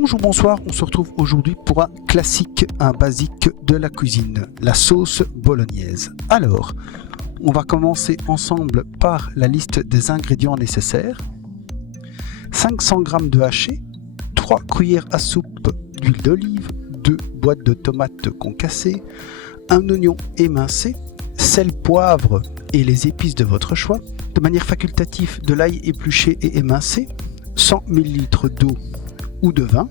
Bonjour, bonsoir, on se retrouve aujourd'hui pour un classique, un basique de la cuisine, la sauce bolognaise. Alors, on va commencer ensemble par la liste des ingrédients nécessaires. 500 g de haché, 3 cuillères à soupe d'huile d'olive, 2 boîtes de tomates concassées, un oignon émincé, sel, poivre et les épices de votre choix. De manière facultative, de l'ail épluché et émincé, 100 ml d'eau ou de vin,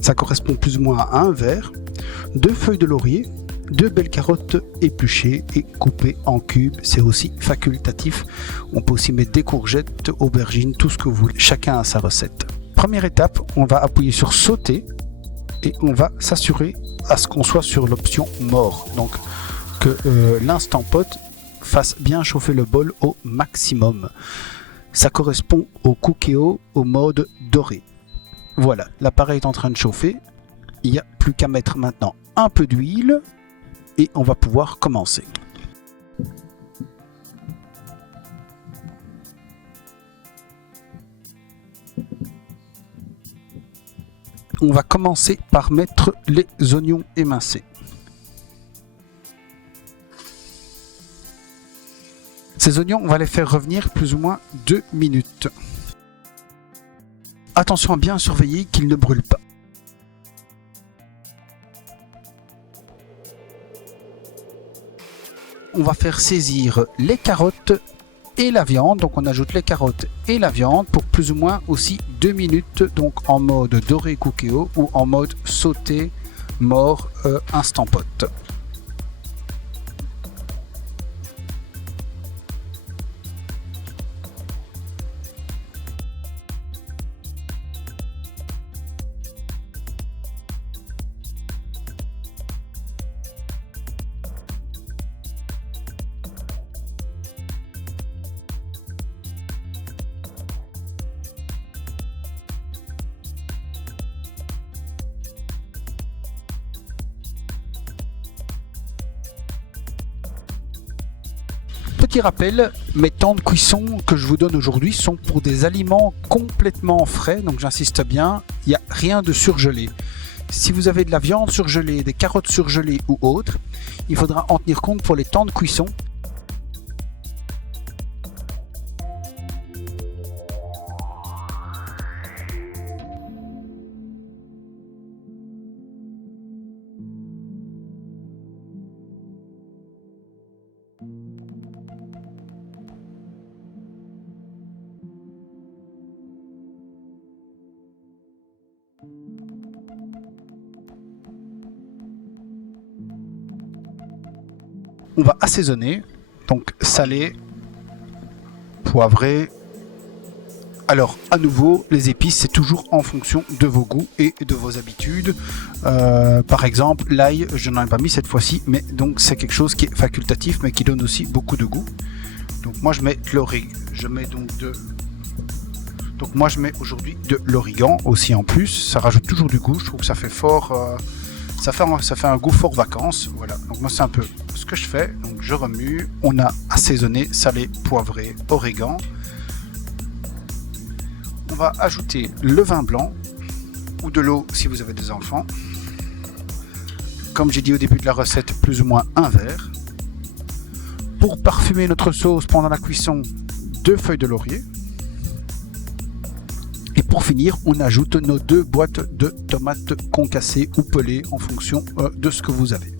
ça correspond plus ou moins à un verre, 2 feuilles de laurier, 2 belles carottes épluchées et coupées en cubes, c'est aussi facultatif. On peut aussi mettre des courgettes, aubergines, tout ce que vous voulez, chacun a sa recette. Première étape, on va appuyer sur sauter et on va s'assurer à ce qu'on soit sur l'option mort, donc que l'instant pot fasse bien chauffer le bol au maximum. Ça correspond au Cookéo au mode doré. Voilà, l'appareil est en train de chauffer. Il n'y a plus qu'à mettre maintenant un peu d'huile et on va pouvoir commencer. On va commencer par mettre les oignons émincés. Ces oignons, on va les faire revenir plus ou moins 2 minutes. Attention à bien surveiller qu'ils ne brûlent pas. On va faire saisir les carottes et la viande. Donc on ajoute les carottes et la viande pour plus ou moins aussi 2 minutes. Donc en mode doré Cookéo ou en mode sauté mort instant pot. Petit rappel, mes temps de cuisson que je vous donne aujourd'hui sont pour des aliments complètement frais, donc j'insiste bien, il n'y a rien de surgelé. Si vous avez de la viande surgelée, des carottes surgelées ou autre, il faudra en tenir compte pour les temps de cuisson. On va assaisonner, donc salé, poivré. Alors à nouveau, les épices c'est toujours en fonction de vos goûts et de vos habitudes. Par exemple, l'ail, je n'en ai pas mis cette fois-ci, mais donc c'est quelque chose qui est facultatif, mais qui donne aussi beaucoup de goût. Donc moi je mets de l'origan, moi je mets aujourd'hui de l'origan aussi en plus. Ça rajoute toujours du goût. Je trouve que ça fait fort. Ça fait un goût fort vacances, voilà. Donc moi c'est un peu ce que je fais, donc je remue, on a assaisonné, salé, poivré, origan. On va ajouter le vin blanc ou de l'eau si vous avez des enfants. Comme j'ai dit au début de la recette, plus ou moins un verre. Pour parfumer notre sauce pendant la cuisson, 2 feuilles de laurier. Et pour finir, on ajoute nos 2 boîtes de tomates concassées ou pelées en fonction de ce que vous avez.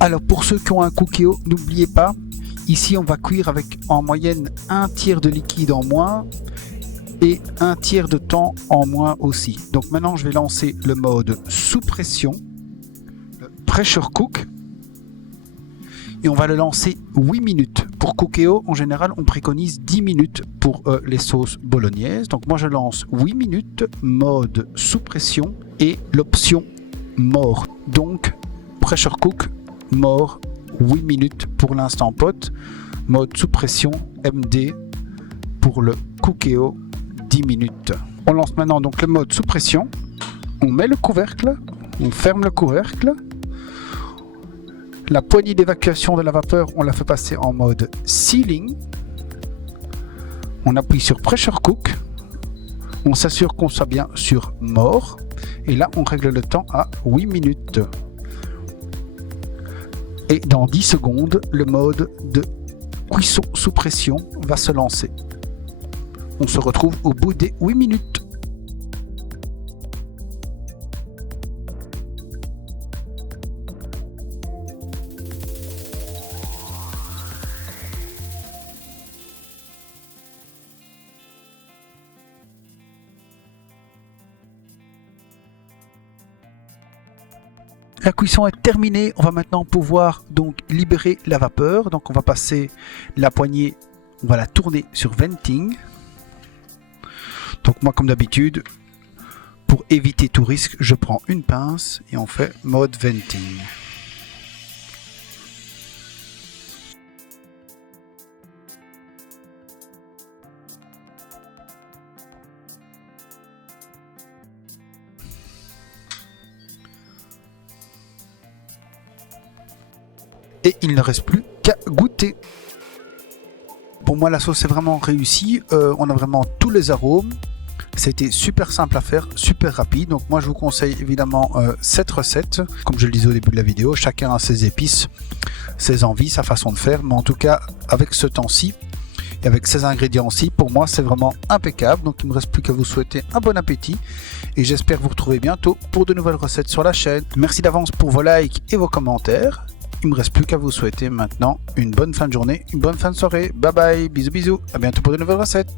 Alors pour ceux qui ont un Cookéo, n'oubliez pas, ici on va cuire avec en moyenne 1/3 de liquide en moins et 1/3 de temps en moins aussi. Donc maintenant je vais lancer le mode sous pression, le pressure cook, et on va le lancer 8 minutes. Pour Cookéo, en général on préconise 10 minutes pour les sauces bolognaises. Donc moi je lance 8 minutes, mode sous pression et l'option mort. Donc pressure cook, mort, 8 minutes pour l'instant pot, mode sous pression MD pour le Cookéo 10 minutes. On lance maintenant donc le mode sous pression. On met le couvercle, on ferme le couvercle. La poignée d'évacuation de la vapeur, on la fait passer en mode sealing. On appuie sur Pressure Cook. On s'assure qu'on soit bien sur mort. Et là, on règle le temps à 8 minutes. Et dans 10 secondes, le mode de cuisson sous pression va se lancer. On se retrouve au bout des 8 minutes. La cuisson est terminée, on va maintenant pouvoir donc libérer la vapeur. Donc on va passer la poignée, on va la tourner sur venting. Donc moi comme d'habitude, pour éviter tout risque, je prends une pince et on fait mode venting. Et il ne reste plus qu'à goûter. Pour moi la sauce est vraiment réussie, on a vraiment tous les arômes. C'était super simple à faire, super rapide. Donc moi je vous conseille évidemment cette recette. Comme je le disais au début de la vidéo, chacun a ses épices, ses envies, sa façon de faire. Mais en tout cas avec ce temps-ci et avec ces ingrédients-ci, pour moi c'est vraiment impeccable. Donc il ne me reste plus qu'à vous souhaiter un bon appétit. Et j'espère vous retrouver bientôt pour de nouvelles recettes sur la chaîne. Merci d'avance pour vos likes et vos commentaires. Il ne me reste plus qu'à vous souhaiter maintenant une bonne fin de journée, une bonne fin de soirée. Bye bye, bisous bisous, à bientôt pour de nouvelles recettes.